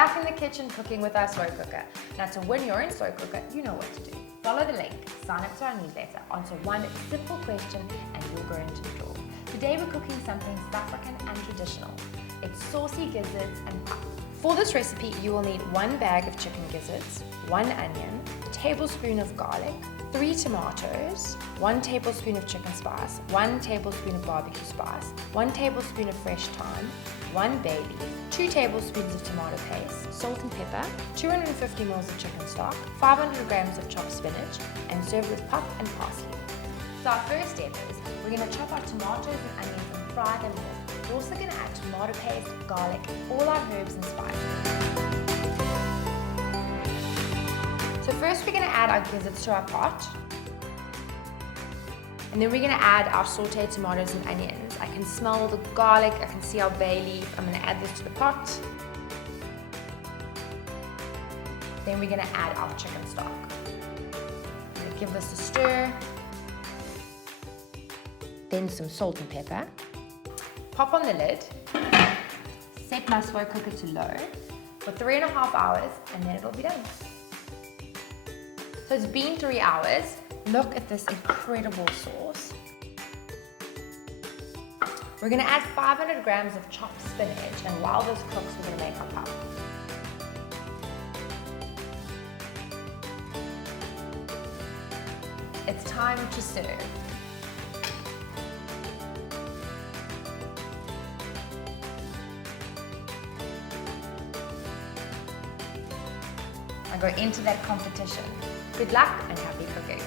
back in the kitchen cooking with our slow cooker. Now to win your own slow cooker, you know what to do. Follow the link, sign up to our newsletter, answer one simple question and you'll go into the draw. Today we're cooking something South African and traditional. It's saucy gizzards and pap. For this recipe, you will need 1 bag of chicken gizzards, 1 onion, a tablespoon of garlic, 3 tomatoes, 1 tablespoon of chicken spice, 1 tablespoon of barbecue spice, 1 tablespoon of fresh thyme, 1 bay leaf, 2 tablespoons of tomato paste, salt and pepper, 250 ml of chicken stock, 500 grams of chopped spinach, and serve with pap and parsley. So our first step is we're going to chop our tomatoes and onions and fry them off. We're also going to add tomato paste, garlic, all our herbs and spices. So first we're going to add our gizzards to our pot. And then we're going to add our sauteed tomatoes and onions. I can smell the garlic, I can see our bay leaf. I'm going to add this to the pot. Then we're going to add our chicken stock. I'm going to give this a stir. Then some salt and pepper. Pop on the lid. Set my slow cooker to low for 3.5 hours and then it'll be done. So it's been 3 hours. Look at this incredible sauce. We're going to add 500 grams of chopped spinach, and while this cooks, we're going to make our pap. It's time to serve. I go into that competition. Good luck and happy cooking.